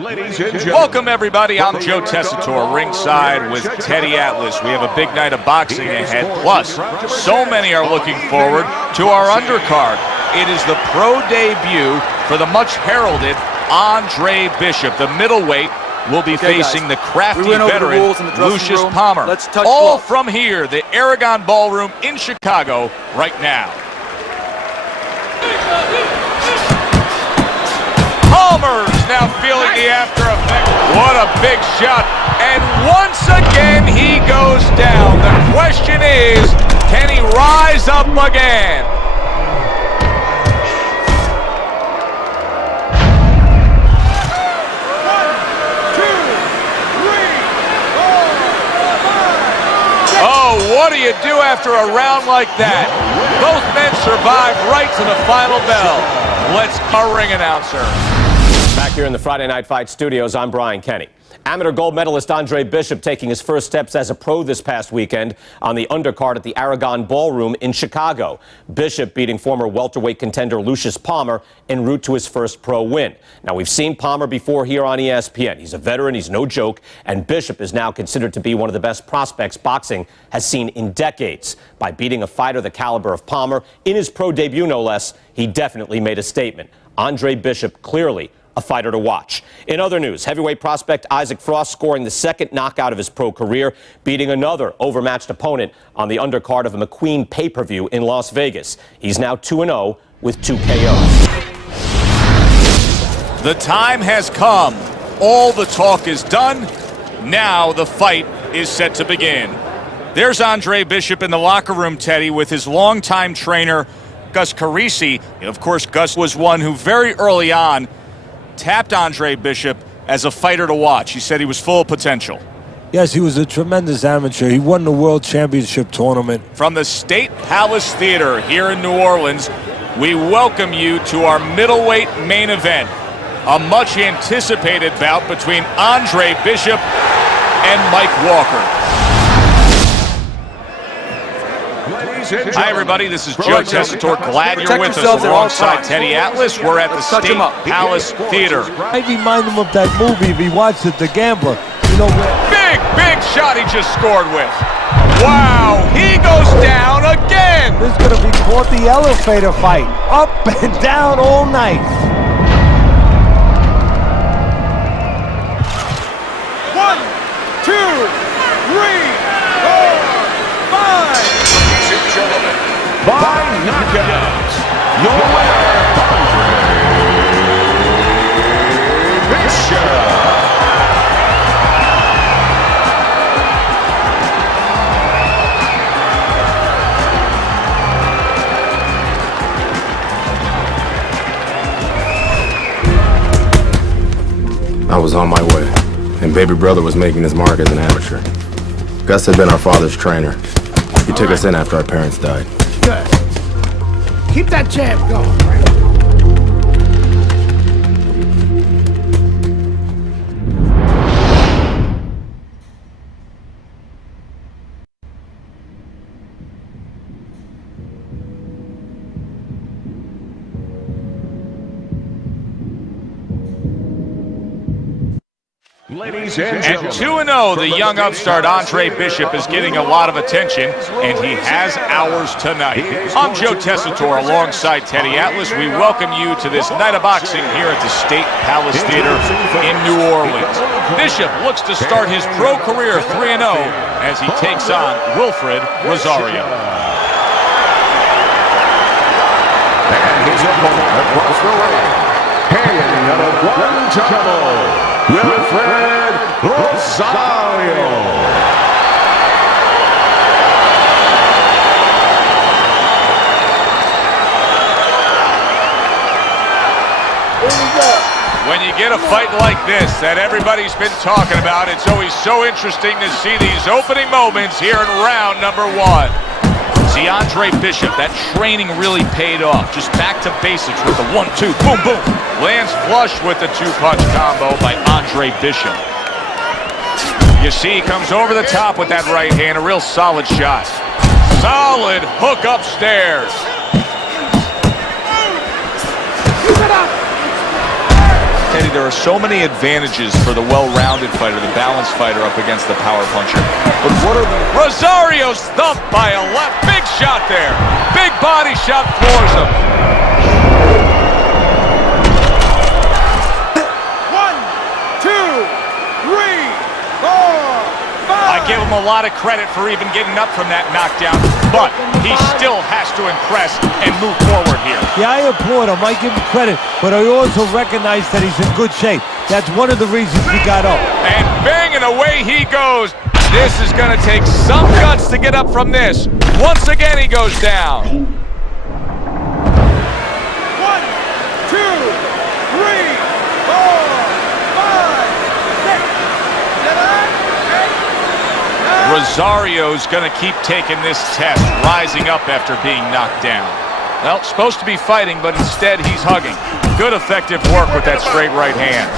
Welcome, everybody. I'm Joe Tessitore, ringside with Teddy Atlas. We have a big night of boxing ahead. Plus, so many are looking forward to our undercard. It is the pro debut for the much-heralded Andre Bishop. The middleweight will be facing the crafty veteran Lucius Palmer. All from here, the Aragon Ballroom in Chicago right now. Palmer's now feeling the after effect. What a big shot. And once again, he goes down. The question is, can he rise up again? Oh, what do you do after a round like that? Both men survive right to the final bell. Let's our ring announcer. Back here in the Friday Night Fight studios, I'm Brian Kenny. Amateur gold medalist Andre Bishop taking his first steps as a pro this past weekend on the undercard at the Aragon Ballroom in Chicago. Bishop beating former welterweight contender Lucius Palmer en route to his first pro win. Now, we've seen Palmer before here on ESPN. He's a veteran, he's no joke, and Bishop is now considered to be one of the best prospects boxing has seen in decades. By beating a fighter the caliber of Palmer in his pro debut, no less, he definitely made a statement. Andre Bishop clearly a fighter to watch. In other news, heavyweight prospect Isaac Frost scoring the second knockout of his pro career, beating another overmatched opponent on the undercard of a McQueen pay-per-view in Las Vegas. He's now 2-0 with 2 KOs. The time has come. All the talk is done. Now the fight is set to begin. There's Andre Bishop in the locker room, Teddy, with his longtime trainer, Gus Carisi. Of course, Gus was one who very early on tapped Andre Bishop as a fighter to watch. He said he was full of potential. Yes, he was a tremendous amateur. He won the World Championship tournament. From the State Palace Theater here in New Orleans, we welcome you to our middleweight main event. A much anticipated bout between Andre Bishop and Mike Walker. Hi, everybody. This is Joe Tessitore. Glad you're with us alongside Teddy Atlas. We're at the State Palace Theater. I remind him of that movie if he watched it, The Gambler. You know, big shot he just scored with. Wow, he goes down again. This is going to be called the elevator fight. Up and down all night. 1, 2, 3, 4, 5. By knockout, your winner, Andre Bishop. I was on my way, and baby brother was making his mark as an amateur. Gus had been our father's trainer. He took us in after our parents died. Good. Keep that jab going. At 2-0, the young upstart Andre Bishop is getting a lot of attention, and he has ours tonight. I'm Joe Tessitore alongside Teddy Atlas. We welcome you to this night of boxing here at the State Palace Theater in New Orleans. Bishop looks to start his pro career 3-0 as he takes on Wilfred Rosario. And his opponent across the ring, hanging out of Guantanamo, Wilfred Rosario. When you get a fight like this that everybody's been talking about, it's always so interesting to see these opening moments here in round number 1. See, Andre Bishop, that training really paid off. Just back to basics with the 1-2, boom, boom. Lands flush with the 2-punch combo by Andre Bishop. You see, he comes over the top with that right hand, a real solid shot. Solid hook upstairs. Teddy, there are so many advantages for the well-rounded fighter, the balanced fighter up against the power puncher. But what are the... Rosario's thumped by a left. Big shot there. Big body shot floors him. 1, 2, 3, 4, 5. I give him a lot of credit for even getting up from that knockdown, but he still has to impress and move forward here. Yeah, I applaud him. I give him credit, but I also recognize that he's in good shape. That's one of the reasons he got up. And banging away he goes. This is going to take some guts to get up from this. Once again, he goes down. 1, 2, 3, 4, 5, 6, 7, 8, 9. Rosario's going to keep taking this test, rising up after being knocked down. Well, supposed to be fighting, but instead he's hugging. Good effective work with that straight right hand.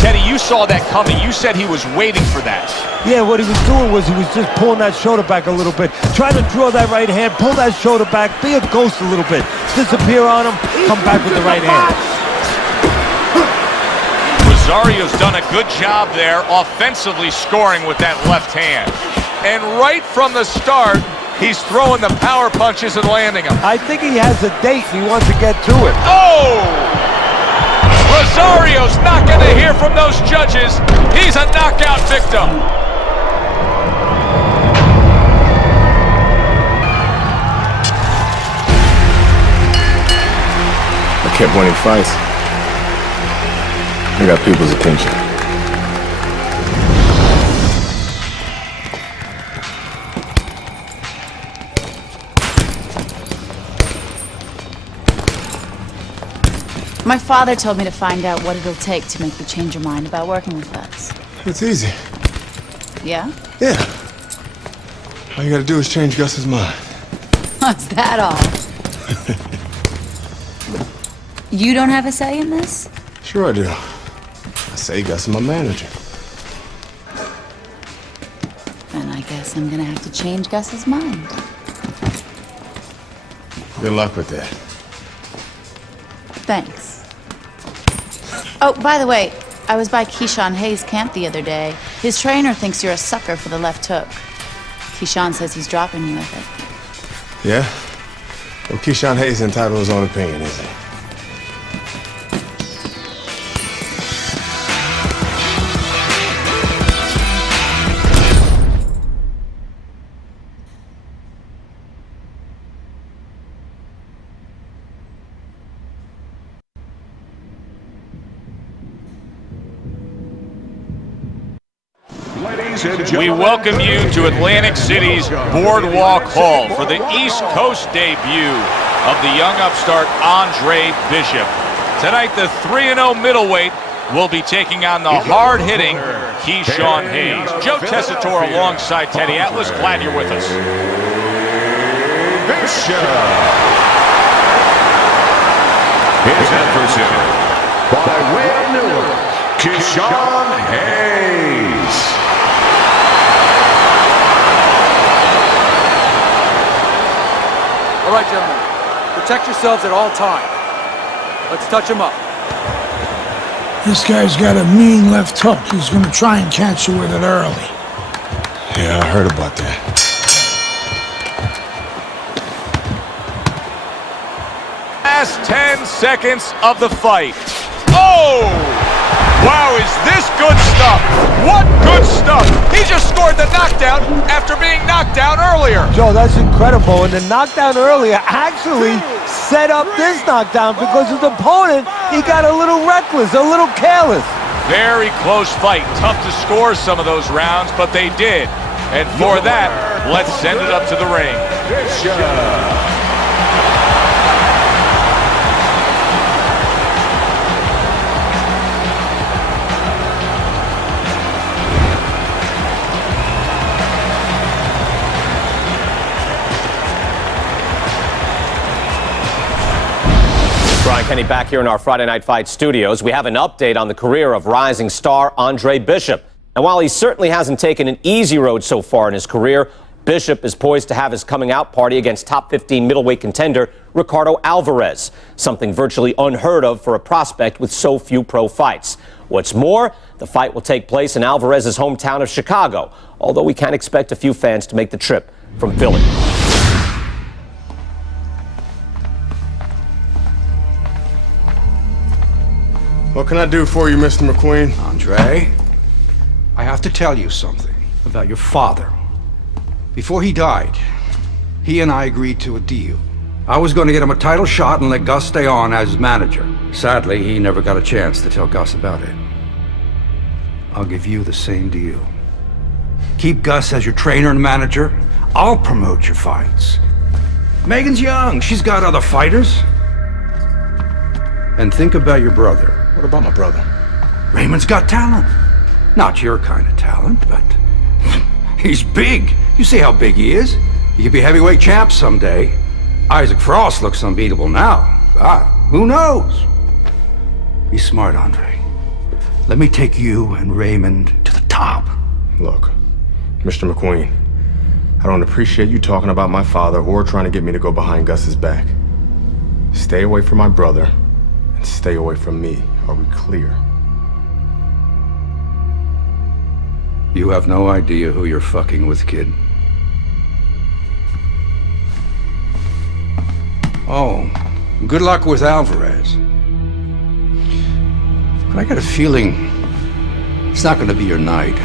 Teddy, you saw that coming. You said he was waiting for that. Yeah, what he was doing was he was just pulling that shoulder back a little bit, trying to draw that right hand, pull that shoulder back, be a ghost a little bit, disappear on him, come back with the right hand. Rosario's done a good job there, offensively scoring with that left hand. And right from the start, he's throwing the power punches and landing them. I think he has a date and he wants to get to it. Oh! Rosario's not going to hear from those judges. He's a knockout victim. I kept winning fights. I got people's attention. My father told me to find out what it'll take to make you change your mind about working with us. It's easy. Yeah? Yeah. All you gotta do is change Gus's mind. Is that all? You don't have a say in this? Sure I do. I say Gus is my manager. Then I guess I'm gonna have to change Gus's mind. Good luck with that. Thanks. Oh, by the way, I was by Keyshawn Hayes' camp the other day. His trainer thinks you're a sucker for the left hook. Keyshawn says he's dropping you with it. Yeah? Well, Keyshawn Hayes is entitled to his own opinion, isn't he? We welcome you to Atlantic City's Boardwalk Hall for the East Coast debut of the young upstart Andre Bishop. Tonight, the 3-0 middleweight will be taking on the hard-hitting Keyshawn Hayes. Joe Tessitore alongside Teddy Atlas. Glad you're with us. Bishop. His adversary, by way of Newark, Keyshawn Hayes. All right, gentlemen, protect yourselves at all times. Let's touch him up. This guy's got a mean left hook. He's going to try and catch you with it early. Yeah, I heard about that. Last 10 seconds of the fight. Oh! Wow, is this good stuff? What good stuff! He just scored the knockdown after being knocked down earlier. Joe, that's incredible. And the knockdown earlier actually set up this knockdown because his opponent, he got a little reckless, a little careless. Very close fight. Tough to score some of those rounds, but they did. And for that, let's send it up to the ring. Brian Kenny back here in our Friday Night Fight studios. We have an update on the career of rising star Andre Bishop. And while he certainly hasn't taken an easy road so far in his career, Bishop is poised to have his coming out party against top 15 middleweight contender Ricardo Alvarez, something virtually unheard of for a prospect with so few pro fights. What's more, the fight will take place in Alvarez's hometown of Chicago, although we can expect a few fans to make the trip from Philly. What can I do for you, Mr. McQueen? Andre, I have to tell you something about your father. Before he died, he and I agreed to a deal. I was going to get him a title shot and let Gus stay on as manager. Sadly, he never got a chance to tell Gus about it. I'll give you the same deal. Keep Gus as your trainer and manager. I'll promote your fights. Megan's young. She's got other fighters. And think about your brother. What about my brother? Raymond's got talent. Not your kind of talent, but he's big. You see how big he is? He could be heavyweight champ someday. Isaac Frost looks unbeatable now. God, who knows? Be smart, Andre. Let me take you and Raymond to the top. Look, Mr. McQueen, I don't appreciate you talking about my father or trying to get me to go behind Gus's back. Stay away from my brother and stay away from me. Are we clear? You have no idea who you're fucking with, kid. Oh, good luck with Alvarez. But I got a feeling it's not gonna be your night.